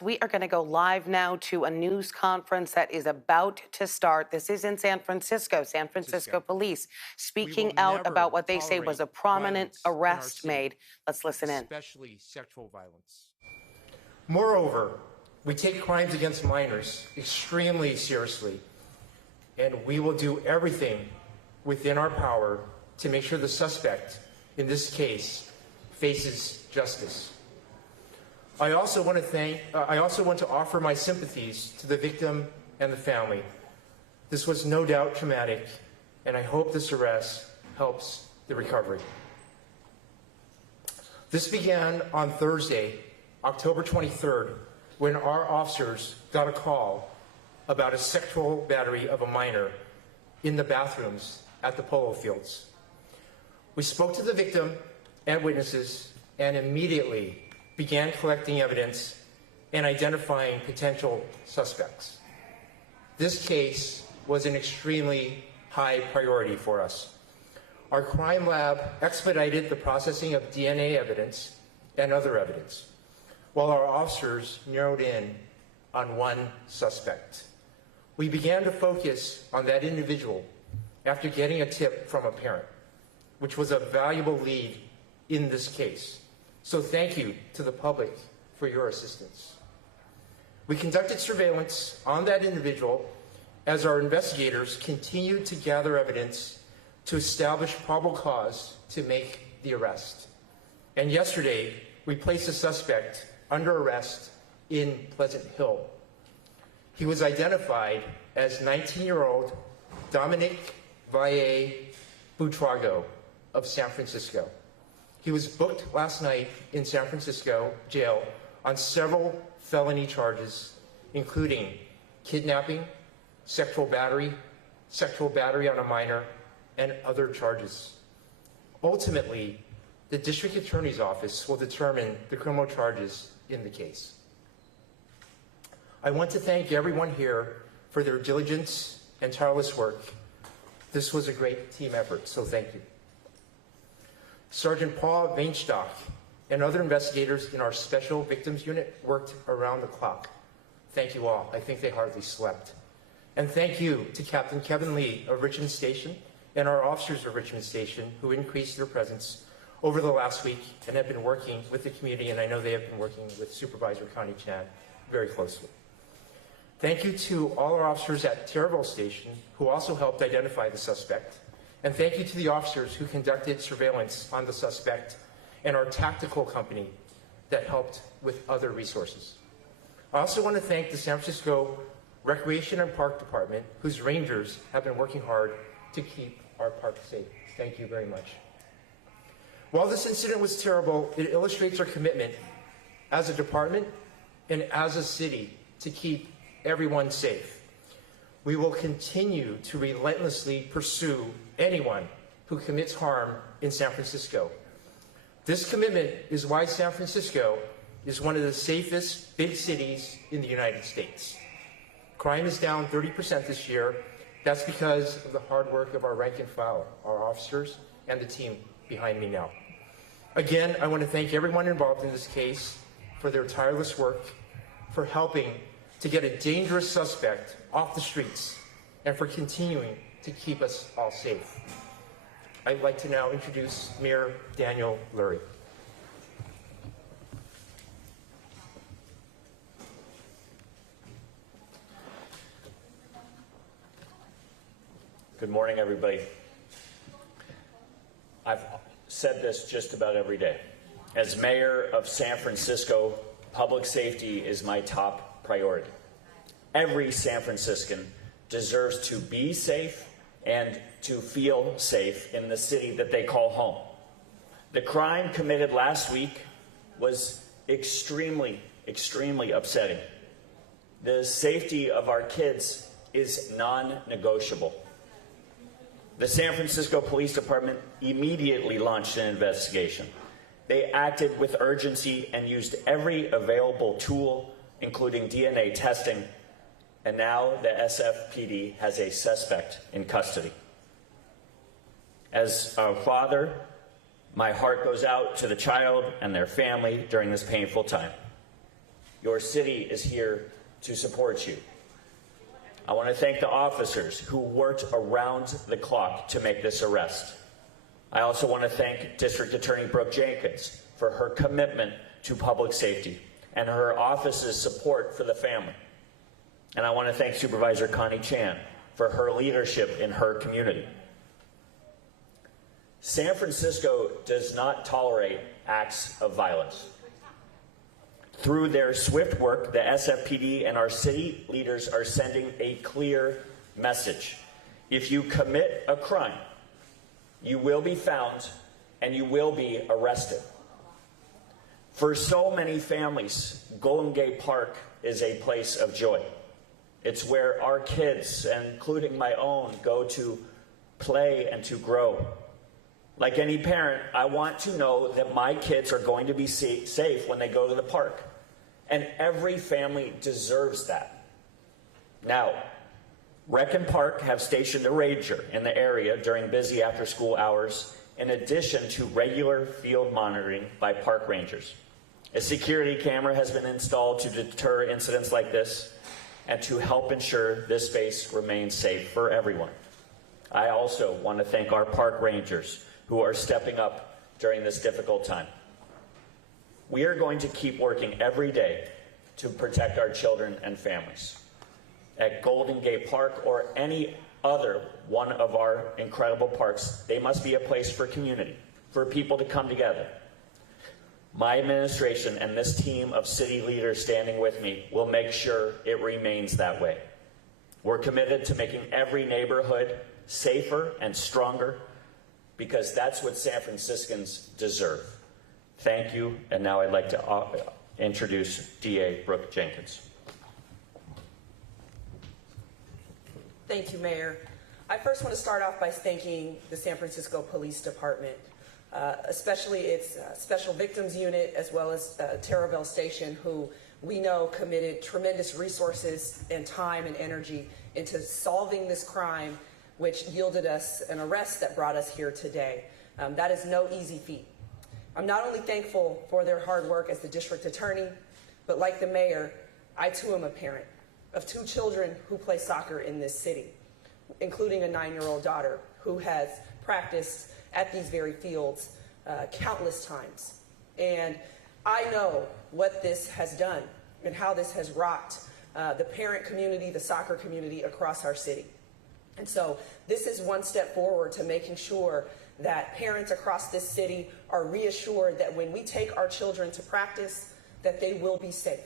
We are going to go live now to a news conference that is about to start. This is in San Francisco. San Francisco police speaking out about what they say was a prominent arrest made. Let's listen in. Especially sexual violence. Moreover, we take crimes against minors extremely seriously, and we will do everything within our power to make sure the suspect in this case faces justice. I also want to offer my sympathies to the victim and the family. This was no doubt traumatic, and I hope this arrest helps the recovery. This began on Thursday, October 23rd, when our officers got a call about a sexual battery of a minor in the bathrooms at the polo fields. We spoke to the victim and witnesses and immediately began collecting evidence and identifying potential suspects. This case was an extremely high priority for us. Our crime lab expedited the processing of DNA evidence and other evidence, while our officers narrowed in on one suspect. We began to focus on that individual after getting a tip from a parent, which was a valuable lead in this case. So thank you to the public for your assistance. We conducted surveillance on that individual as our investigators continued to gather evidence to establish probable cause to make the arrest. And yesterday, we placed a suspect under arrest in Pleasant Hill. He was identified as 19-year-old Dominic Valle Buitrago of San Francisco. He was booked last night in San Francisco jail on several felony charges, including kidnapping, sexual battery on a minor, and other charges. Ultimately, the district attorney's office will determine the criminal charges in the case. I want to thank everyone here for their diligence and tireless work. This was a great team effort, so thank you. Sergeant Paul Weinstock and other investigators in our Special Victims Unit worked around the clock. Thank you all. I think they hardly slept. And thank you to Captain Kevin Lee of Richmond Station and our officers of Richmond Station who increased their presence over the last week and have been working with the community, and I know they have been working with Supervisor Connie Chan very closely. Thank you to all our officers at Terraville Station who also helped identify the suspect. And thank you to the officers who conducted surveillance on the suspect and our tactical company that helped with other resources. I also want to thank the San Francisco Recreation and Park Department, whose rangers have been working hard to keep our park safe. Thank you very much. While this incident was terrible, it illustrates our commitment as a department and as a city to keep everyone safe. We will continue to relentlessly pursue anyone who commits harm in San Francisco. This commitment is why San Francisco is one of the safest big cities in the United States. Crime is down 30% this year. That's because of the hard work of our rank and file, our officers, and the team behind me now. Again, I want to thank everyone involved in this case for their tireless work, for helping to get a dangerous suspect off the streets, and for continuing to keep us all safe. I'd like to now introduce Mayor Daniel Lurie. Good morning, everybody. I've said this just about every day. As mayor of San Francisco, public safety is my top priority. Every San Franciscan deserves to be safe and to feel safe in the city that they call home. The crime committed last week was extremely, extremely upsetting. The safety of our kids is non-negotiable. The San Francisco Police Department immediately launched an investigation. They acted with urgency and used every available tool, including DNA testing, and now the SFPD has a suspect in custody. As a father, my heart goes out to the child and their family during this painful time. Your city is here to support you. I want to thank the officers who worked around the clock to make this arrest. I also want to thank District Attorney Brooke Jenkins for her commitment to public safety and her office's support for the family. And I want to thank Supervisor Connie Chan for her leadership in her community. San Francisco does not tolerate acts of violence. Through their swift work, the SFPD and our city leaders are sending a clear message. If you commit a crime, you will be found and you will be arrested. For so many families, Golden Gate Park is a place of joy. It's where our kids, including my own, go to play and to grow. Like any parent, I want to know that my kids are going to be safe when they go to the park. And every family deserves that. Now, Rec and Park have stationed a ranger in the area during busy after-school hours, in addition to regular field monitoring by park rangers. A security camera has been installed to deter incidents like this and to help ensure this space remains safe for everyone. I also want to thank our park rangers who are stepping up during this difficult time. We are going to keep working every day to protect our children and families. At Golden Gate Park or any other one of our incredible parks, they must be a place for community, for people to come together. My administration and this team of city leaders standing with me will make sure it remains that way. We're committed to making every neighborhood safer and stronger because that's what San Franciscans deserve. Thank you, and now I'd like to introduce DA Brooke Jenkins. Thank you, Mayor. I first want to start off by thanking the San Francisco Police Department, especially its Special Victims Unit, as well as Terraville Station, who we know committed tremendous resources and time and energy into solving this crime, which yielded us an arrest that brought us here today. That is no easy feat. I'm not only thankful for their hard work as the district attorney, but like the mayor, I too am a parent of 2 children who play soccer in this city, including a 9-year-old daughter who has practiced at these very fields countless times. And I know what this has done and how this has rocked the parent community, the soccer community across our city. And so this is one step forward to making sure that parents across this city are reassured that when we take our children to practice, that they will be safe.